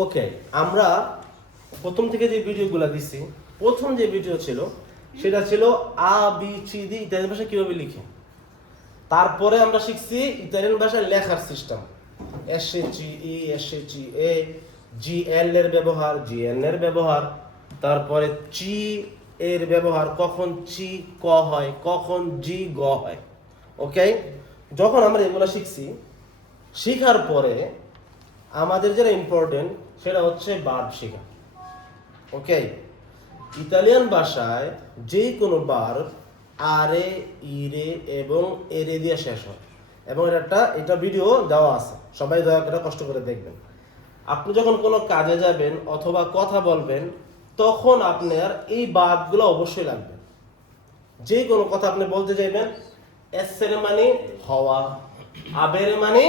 ওকে, আমরা প্রথম থেকে যে ভিডিওগুলো দিছি, প্রথম যে ভিডিও ছিল সেটা ছিল A B C D Italian ভাষা কিভাবে লিখে। তারপরে আমরা শিখছি ইতালিয়ান ভাষায় লেখার system, S H E S H A, G L এর ব্যবহার, জি এন এর ব্যবহার, তারপরে চি এর ব্যবহার, কখন চি ক হয়, কখন জি গ হয়। ওকে, যখন আমরা এগুলো শিখছি, শিখার পরে আমাদের যেটা ইম্পর্টেন্ট সেটা হচ্ছে ভার্ব শেখা। ওকে, ইতালিয়ান ভাষায় যে কোনো ভার্ব আরে, ইরে এবং এরে দিয়ে শেষ হয়, এবং এটা ভিডিও দেওয়া আছে, সবাই দয়া করে কষ্ট করে দেখবেন। আপনি যখন কোনো কাজে যাবেন অথবা কথা বলবেন, তখন আপনার এই ভার্বগুলো অবশ্যই লাগবে। যে কোনো কথা আপনি বলতে যাইবেন, এসের মানে হওয়া, আবের মানে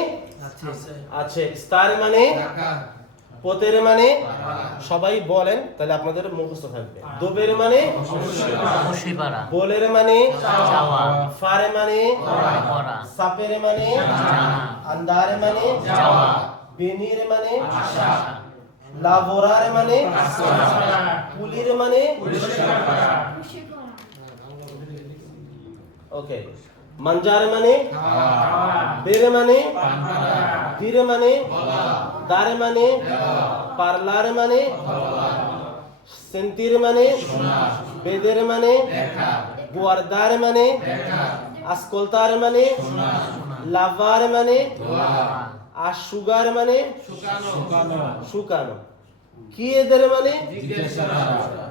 আছে, স্টার মানে পোতের মানে, সবাই বলেন তাহলে আপনাদের মুখস্থ থাকবে। দোবের মানে বোলের মানে, ফারে মানে, সাপের মানে, আন্দারে মানে, বেনির মানে, লাভোরার মানে, পুলির মানে, ওকে, মানজার মানে, বের মানে, দির মানে, দারে মানে, পার্লার মানে, সেন্তির মানে, বেদের মানে, গুয়ারদার মানে, আসকলতার মানে, লাভার মানে, আশুগার মানে শুকানো, কি এদের মানে,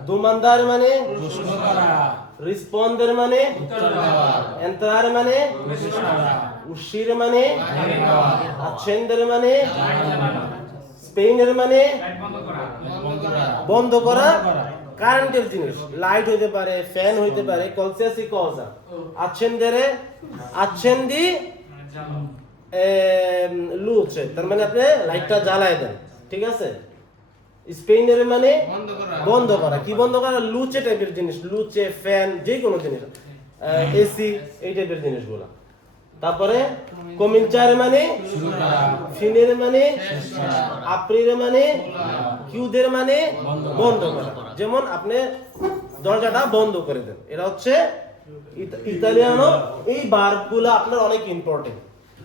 দুমানদার মানে, রিসপন্দের মানে, এন্টার মানে, উশির মানে, আছেন্দের মানে, স্পেনের মানে বন্ধ করা, কারেন্টের জিনিস, লাইট হইতে পারে, ফ্যান হইতে পারে, qualsiasi cosa accendere, accendi luce, তার মানে আপনি লাইটটা জ্বালায় দেন, ঠিক আছে। স্পেনের মানে বন্ধ করা, কি বন্ধ করা, লুচে টাইপের জিনিস, লুচে, ফ্যান, যে কোনো জিনিস, এসি, এই টাইপের জিনিসগুলো। তারপরে কমিনচার মানে ফিনের মানে, আপ্রির মানে, কিউদের মানে বন্ধ করা, যেমন আপনি দরজাটা বন্ধ করে দেন। এটা হচ্ছে ইতালিয়ানো। এই ভার্বগুলো আপনার অনেক ইম্পর্টেন্ট।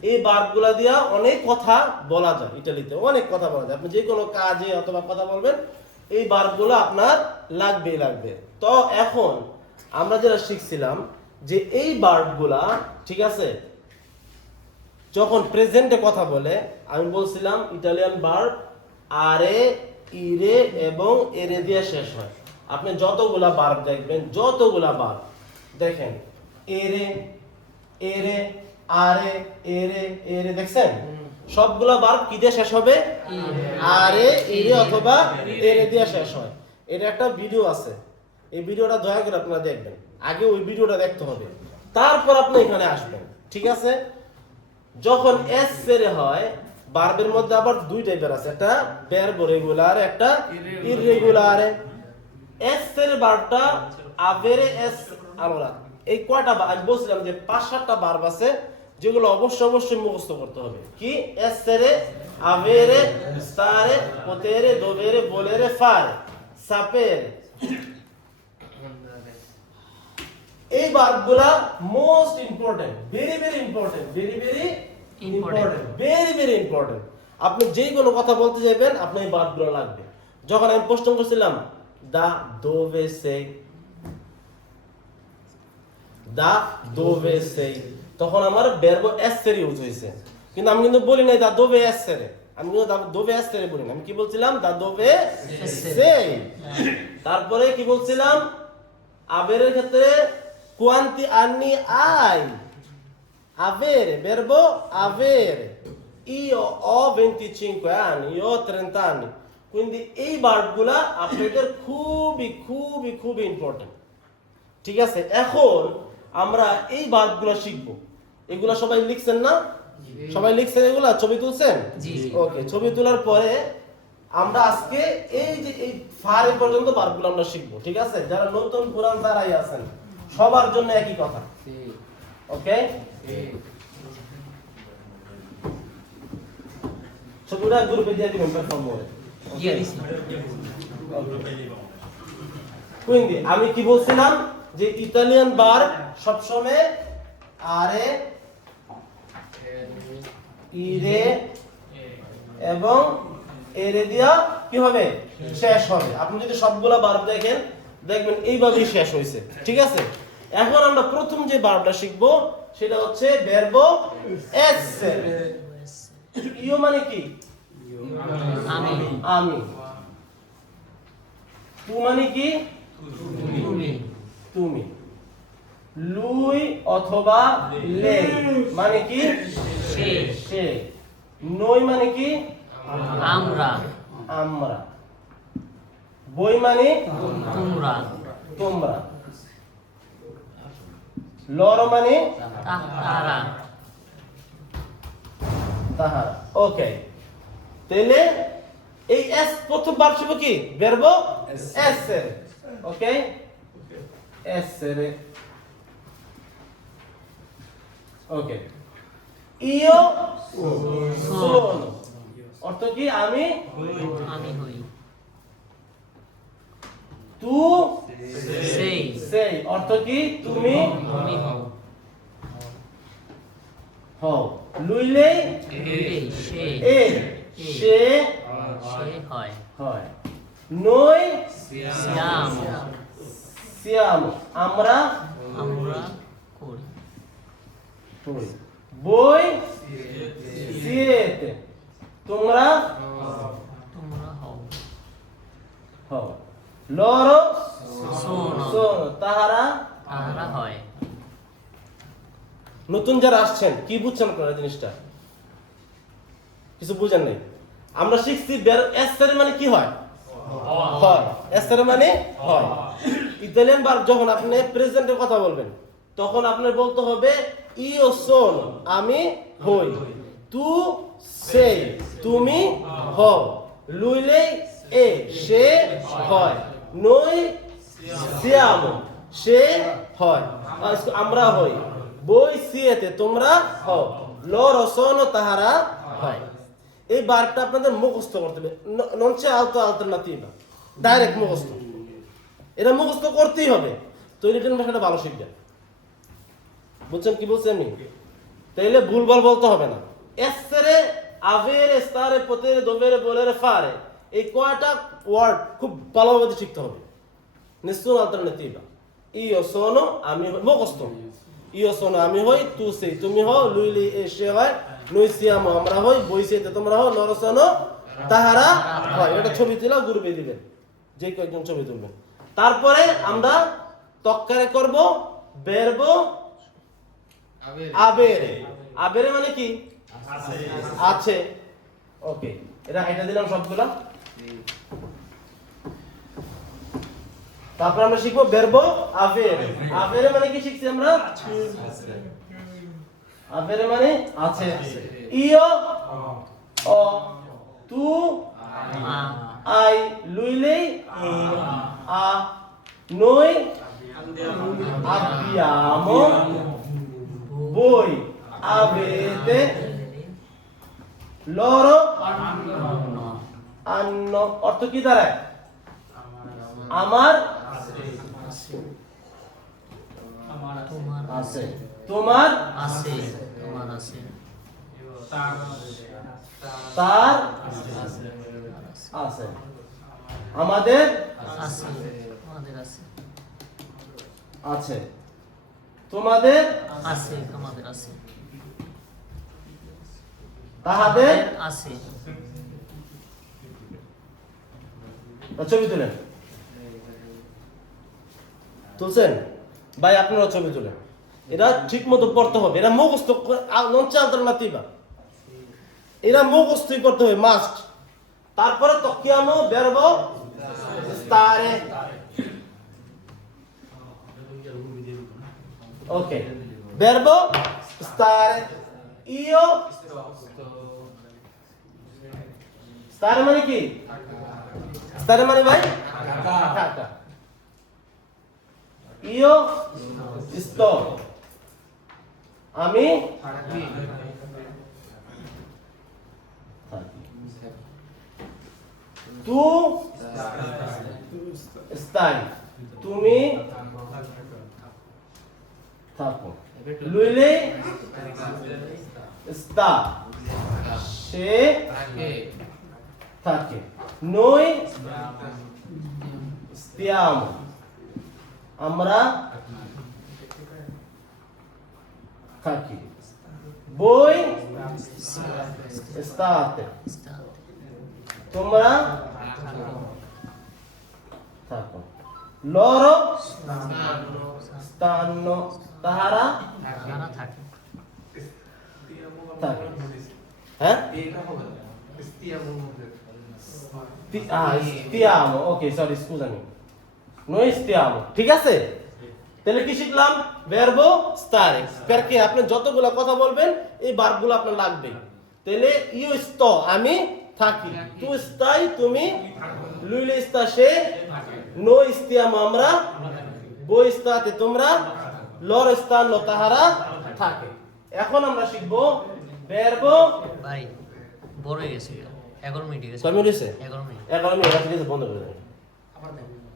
এই ভার্বগুলো দিয়া অনেক কথা বলা যায়, ইতালিতে অনেক কথা বলা যায়। আপনি যে কোনো কাজে অথবা কথা বলবেন, এই ভার্বগুলো আপনার লাগবে। তো এখন আমরা যেটা শিখছিলাম যে এই ভার্বগুলা, ঠিক আছে, যখন প্রেজেন্টে কথা বলে, আমি বলছিলাম ইটালিয়ান ভার্ব আরে, ইরে এবং এরে দিয়ে শেষ হয়। আপনি যতগুলা ভার্ব দেখবেন, যতগুলা ভার্ব দেখেন, এরে, এরে, আরে, এরে, এরে, দেখছেন সবগুলা ভার্ব কি দিয়ে শেষ হবে, আরে, ইরে অথবা এরে দিয়ে শেষ হয়। এর একটা ভিডিও আছে, এই ভিডিওটা দয়া করে আপনারা দেখবেন। আগে ওই ভিডিওটা দেখতে হবে, তারপর আপনি এখানে আসবেন, ঠিক আছে। যখন এস সেরে হয়, ভার্বের মধ্যে আবার দুই টাইপের আছে, একটা ভার্ব রেগুলার, একটা ইররেগুলার। এস সেরে ভার্বটা আভেরে এস আলোরা, এই কয়টা আজ বলছিলাম যে 5-7টা ভার্ব আছে যেগুলো অবশ্যই মুখস্থ করতে হবে। কি, এস সেরে, আভেরে, স্টারে, পোতেরে, দোবেরে, বোলেরে, ফারে, সাপেরে। এই ভার্বগুলা মোস্ট ইম্পর্টেন্ট, ভেরি ইম্পর্টেন্ট। আপনি যে কোনো কথা বলতে যাবেন, আপনার এই ভার্বগুলো লাগবে। যখন আমি প্রশ্ন করছিলাম দা দোভে সেই, তখন আমার ভার্ব এসের ইউজ হয়েছে, কিন্তু আমি কিন্তু বলি নাই দা দোভে এসের, আমি কিন্তু দা দোভে এসের বলি না, আমি কি বলছিলাম, দা দোভে সেই। তারপরে কি বলছিলাম, আবেরের ক্ষেত্রে quanti anni hai, avere, verbo avere, io ho 25 anni, io ho 30 anni, quindi এই ভার্বগুলা আপনাদের খুবই ইম্পর্টেন্ট, ঠিক আছে। এখন আমরা এই ভার্বগুলো শিখবো। এগুলা সবাই লিখছেন না? সবাই লিখছেন এগুলা, ছবি তুলছেন? ওকে, ছবি তোলার পরে আমরা আজকে এই যে এই ফারে পর্যন্ত ভার্বগুলো আমরা শিখবো, ঠিক আছে। যারা নতুন পুরান যারাই আছেন সবার জন্য একই কথা, ওকে। ছবিটা গ্রুপে দিয়ে দিবেন পারফর্ম করে। Quindi আমি কি বলছিলাম যে ইতালিয়ান ভার্ব সবসময় আরে ইরে এবং এরে দিয়া কি হবে শেষ হবে। আপনি যদি সবগুলা ভার্ব দেখেন দেখবেন এইভাবেই শেষ হয়েছে, ঠিক আছে। এখন আমরা প্রথম যে ভার্বটা শিখবো সেটা হচ্ছে ভার্ব এসেরে। ইও মানে কি আমি আমি, তু মানে কি তুমি তুমি, লুই অথবা লে মানে কি সে সে, নই মানে কি আমরা আমরা, বই মানে তোমরা তোমরা, লর মানে তারা তাহারা। ওকে, তাহলে এই এস প্রথম ভার্ব ছিল কি ভার্ব এসেরে। ওকে, এসেরে। ওকে, ইও সোন অর্থ কি আমি, আমি হই তু সেই সেই অর্থ কি তুমি তুমি হও হও, লুইলে লুইলে সে এ সে সে হয় হয়, নই শ্যাম সিয়াম আমরা আমরা করি করি, বই সিয়েতে তোমরা তোমরা হও হও, লর শোন শোন তাহারা। তাহারা হয় নতুন যারা আসছেন কি বুঝছেন আপনারা জিনিসটা? কিছু বুঝেন নাই? আমরা শিখছি এসেরে মানে কি হয় হয়, এসেরে মানে হয়। ইতালিয়ান ভার্ব যখন আপনি প্রেজেন্টে কথা বলবেন তখন আপনার বলতে হবে ইও সোন আমি হই, তু সেই তুমি হও, লুইলে এ সে হয়, নই সিয়াম সে হয়, আমরা হই, বই সিয়েতে তোমরা হও, লর সোন তাহারা হয়। এই ভার্বটা আপনাদের মুখস্থ করতে হবে, নন সে আলতো আলটারনেটিভা ডাইরেক্ট মুখস্থ। এটা মুখস্থ করতেই হবে তো রিটেন ভাষাটা ভালো শিখবেন। বুঝছেন কি বলছি আমি? তাইলে ভুলভাল বলতে হবে না। এসেরে আভেরে স্তারে পোতেরে দোবেরে বলেরে ফারে এই কয়টা ওয়ার্ড খুব ভালোভাবে শিখতে হবে। নেসুন আলটারনেটিভা ইও সোনো আমি মুখস্থ, ইও সোনো আমি হই, তু সেই তুমি হও, লুইলি এ সে হয়, নই সিয়াম আমরা হই, বই সেইতে তোমরা হও, নরসনো তাহারা হয়। এটা ছবি তুলে গ্রুপে দিবেন, যে কয়েকজন ছবি তুলবেন। তারপরে আমরা তক্কারে করব ভার্ব আবেরে। আবেরে মানে কি আছে। ওকে, এটা দিলাম সবগুলা। তারপর আমরা শিখবো ভার্ব আবেরে। আবেরে মানে কি শিখছি আমরা? আবেরে মানে আছে। ইও অ, তু আই, লুইলে আ, noi abbiamo, voi avete, loro hanno। অর্থ কি দাঁড়ায়? আমার আছে, তোমার আছে তোমার আছে তার আছে, আমাদের আছে তোমাদের আছে আছে, তোমাদের আছে তোমাদের আছে তাহাদের আছে ছবি তুলেন। তুলছেন ভাই? আপনারা ছবি তুলেন। এরা ঠিক মতো পড়তে হবে, এরা মুখস্থ নন আলটারনেটিভা, এরা মুখস্থই করতে হবে মাস্ট। তারপরে তকিয়ামো ভার্ব স্তারে। ওকে, ভার্ব স্তারে। ইও স্তারে মানে কি? স্তারে মানে ভাই থাকা। ইও sto আমি থাকি। তু স্থায়ী, তুমি থাকো। লইলে স্তা, সে থাকে। নই স্তিয়াম, আমরা থাকি। বই স্তাতে, তোমরা থাকো। লরো স্তান্ন, তাহারা তারা থাকে। থাকে। হ্যাঁ stiamo, ok, sorry, scusami. Noi stiamo, ঠিক আছে? তাহলে কি শিখলাম? ভার্বো stare, perché আপনি যতগুলা কথা বলবেন এই ভার্বগুলো আপনার লাগবে। তাহলে io sto, আমি থাকি। tu stai, তুমি। lui lei sta, সে। noi stiamo, আমরা। voi state, তোমরা। loro stanno, তাহারা থাকে। এখন আমরা শিখবো ভার্বো। ভাই বড় হয়ে গেছে 11 মিনিট হয়ে গেছে। কয় মিনিট হয়েছে? 11 মিনিট। 11 মিনিট, ঠিক আছে, বন্ধ করে দেন। আবার দেন।